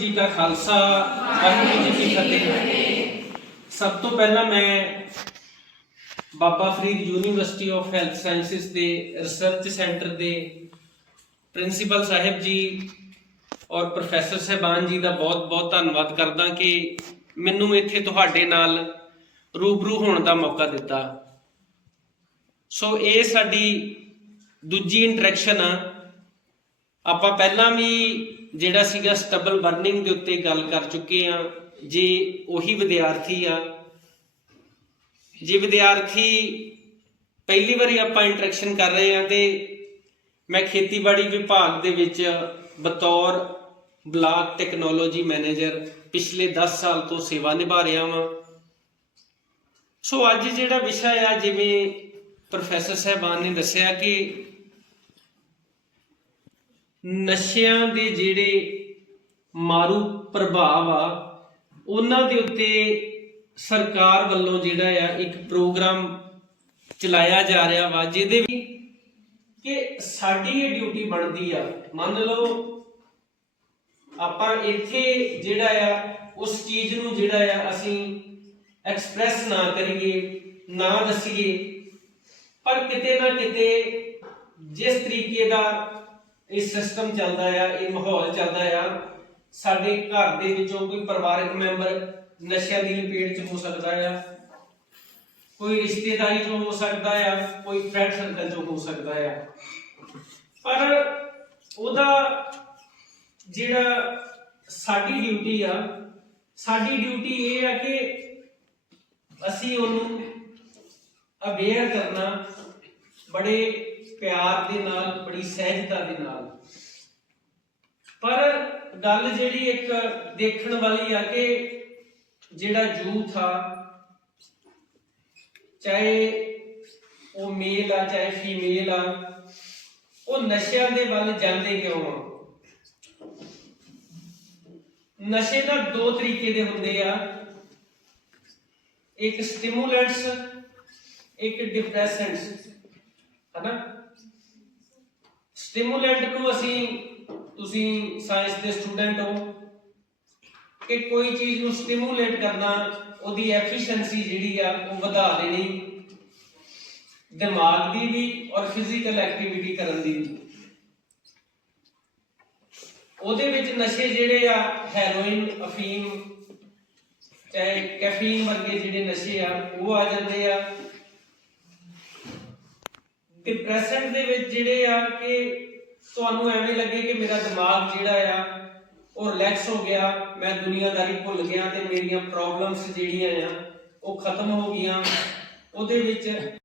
ਜੀ ਕਾ ਖਾਲਸਾ, ਵਾਹਿਗੁਰੂ ਜੀ ਕੀ ਫਤਿਹ। ਸਭ ਤੋਂ ਪਹਿਲਾਂ ਮੈਂ Baba Farid university of health sciences ਦੇ ਰਿਸਰਚ ਸੈਂਟਰ ਦੇ ਪ੍ਰਿੰਸੀਪਲ ਸਾਹਿਬ ਜੀ ਔਰ ਪ੍ਰੋਫੈਸਰ ਸਹਿਬਾਨ ਜੀ ਦਾ ਬਹੁਤ-ਬਹੁਤ ਧੰਨਵਾਦ ਕਰਦਾ ਕਿ ਮੈਨੂੰ ਇੱਥੇ ਤੁਹਾਡੇ ਨਾਲ ਰੂਬਰੂ ਹੋਣ ਦਾ ਮੌਕਾ ਦਿੱਤਾ। ਸੋ ਇਹ ਸਾਡੀ ਦੂਜੀ ਇੰਟਰੈਕਸ਼ਨ ਆ। ਆਪਾਂ ਪਹਿਲਾਂ ਵੀ ਜਿਹੜਾ ਸੀਗਾ ਸਟਬਲ ਬਰਨਿੰਗ ਦੇ ਉੱਤੇ ਗੱਲ ਕਰ ਚੁੱਕੇ ਆ, ਜੇ ਉਹੀ ਵਿਦਿਆਰਥੀ ਆ। ਜੇ ਵਿਦਿਆਰਥੀ ਪਹਿਲੀ ਵਾਰੀ ਆਪਾਂ ਇੰਟਰੈਕਸ਼ਨ ਕਰ ਰਹੇ ਆ ਤੇ ਮੈਂ ਖੇਤੀਬਾੜੀ ਵਿਭਾਗ ਦੇ ਵਿੱਚ ਬਤੌਰ ਬਲਾਕ ਟੈਕਨੋਲੋਜੀ ਮੈਨੇਜਰ ਪਿਛਲੇ 10 ਸਾਲ ਤੋਂ ਸੇਵਾ ਨਿਭਾ ਰਿਹਾ ਹਾਂ ਸੋ ਅੱਜ ਜਿਹੜਾ ਵਿਸ਼ਾ ਆ, ਜਿਵੇਂ ਪ੍ਰੋਫੈਸਰ ਸਾਹਿਬਾਨ ਨੇ ਦੱਸਿਆ ਕਿ ਨਸ਼ਿਆਂ ਦੇ ਜਿਹੜੇ ਮਾਰੂ ਪ੍ਰਭਾਵ ਆ, ਉਹਨਾਂ ਦੇ ਉੱਤੇ ਸਰਕਾਰ ਵੱਲੋਂ ਜਿਹੜਾ ਆ ਇੱਕ ਪ੍ਰੋਗਰਾਮ ਚਲਾਇਆ ਜਾ ਰਿਹਾ ਵਾ, ਜਿਹਦੇ ਵੀ ਕਿ ਸਾਡੀ ਇਹ ਡਿਊਟੀ ਬਣਦੀ ਆ। ਮੰਨ ਲਓ, ਆਪਾਂ ਇੱਥੇ ਜਿਹੜਾ ਆ, ਉਸ ਚੀਜ਼ ਨੂੰ ਜਿਹੜਾ ਆ ਅਸੀਂ ਐਕਸਪ੍ਰੈਸ ਨਾ ਕਰੀਏ, ਨਾ ਦਸੀਏ, ਪਰ ਕਿਤੇ ਨਾ ਕਿਤੇ ਜਿਸ ਤਰੀਕੇ ਦਾ ਇਹ ਸਿਸਟਮ ਚੱਲਦਾ ਆ, ਇਹ ਮਾਹੌਲ ਚੱਲਦਾ ਆ। ਸਾਡੇ ਘਰ ਦੇ ਵਿੱਚੋਂ ਕੋਈ ਪਰਿਵਾਰਕ ਮੈਂਬਰ ਨਸ਼ਿਆਂ ਦੀ ਲਪੇਟ 'ਚ ਹੋ ਸਕਦਾ ਆ। ਕੋਈ ਰਿਸ਼ਤੇਦਾਰੀ 'ਚੋਂ ਹੋ ਸਕਦਾ ਆ, ਕੋਈ ਫਰੈਂਡ ਸਰਕਲ 'ਚੋਂ ਹੋ ਸਕਦਾ ਆ। ਪਰ ਉਹਦਾ ਜਿਹੜਾ ਸਾਡੀ ਡਿਊਟੀ ਆ, ਸਾਡੀ ਡਿਊਟੀ ਇਹ ਆ ਕਿ ਅਸੀਂ ਉਹਨੂੰ ਅਵੇਅਰ ਕਰਨਾ, ਬੜੇ ਪਿਆਰ ਦੇ ਨਾਲ, ਬੜੀ ਸਹਿਜਤਾ ਦੇ ਨਾਲ। ਪਰ ਗੱਲ ਜਿਹੜੀ ਇੱਕ ਦੇਖਣ ਵਾਲੀ ਆ ਕਿ ਜਿਹੜਾ ਯੂਥ ਆ ਚਾਹੇ ਉਹ ਮੇਲ ਆ, ਚਾਹੇ ਫੀਮੇਲ ਆ, ਉਹ ਨਸ਼ਿਆਂ ਦੇ ਵੱਲ ਜਾਂਦੇ ਕਿਉਂ ਆ? ਨਸ਼ੇ ਦਾ ਦੋ ਤਰੀਕੇ ਦੇ ਹੁੰਦੇ ਆ। ਇੱਕ ਸਟਿਮੂਲੈਂਟਸ ਇੱਕ ਡਿਪਰੈਸੈਂਟਸ ਹਨਾ? ਸਟਿਮੂਲੈਂਟ ਨੂੰ ਅਸੀਂ, ਤੁਸੀਂ ਸਾਇੰਸ ਦੇ ਸਟੂਡੈਂਟ ਹੋ, ਕਿ ਕੋਈ ਚੀਜ਼ ਨੂੰ ਸਟਿਮੂਲੇਟ ਕਰਨਾ, ਉਹਦੀ ਐਫੀਸ਼ੀਐਂਸੀ ਜਿਹੜੀ ਆ, ਉਹ ਵਧਾ ਦੇਣੀ। ਦਿਮਾਗ ਦੀ ਵੀ ਔਰ ਫਿਜ਼ੀਕਲ ਐਕਟੀਵਿਟੀ ਕਰਨ ਦੀ ਵੀ। ਉਹਦੇ ਵਿੱਚ ਨਸ਼ੇ ਜਿਹੜੇ ਆ ਹੈਰੋਇਨ ਅਫੀਮ ਚਾਹੇ ਕੈਫੀਨ ਵਰਗੇ ਜਿਹੜੇ ਨਸ਼ੇ ਆ, ਉਹ ਆ ਜਾਂਦੇ ਆ। ਡਿਪਰੈਸੈਂਟ ਦੇ ਵਿੱਚ ਜਿਹੜੇ ਆ ਕਿ ਤੁਹਾਨੂੰ ਐਵੇਂ ਲੱਗੇ ਕਿ ਮੇਰਾ ਦਿਮਾਗ ਜਿਹੜਾ ਆ, ਉਹ ਰਿਲੈਕਸ ਹੋ ਗਿਆ, ਮੈਂ ਦੁਨੀਆਦਾਰੀ ਭੁੱਲ ਗਿਆ ਤੇ ਮੇਰੀਆਂ ਪ੍ਰੋਬਲਮਸ ਜਿਹੜੀਆਂ ਆ, ਉਹ ਖਤਮ ਹੋ ਗਈਆਂ। ਉਹਦੇ ਵਿੱਚ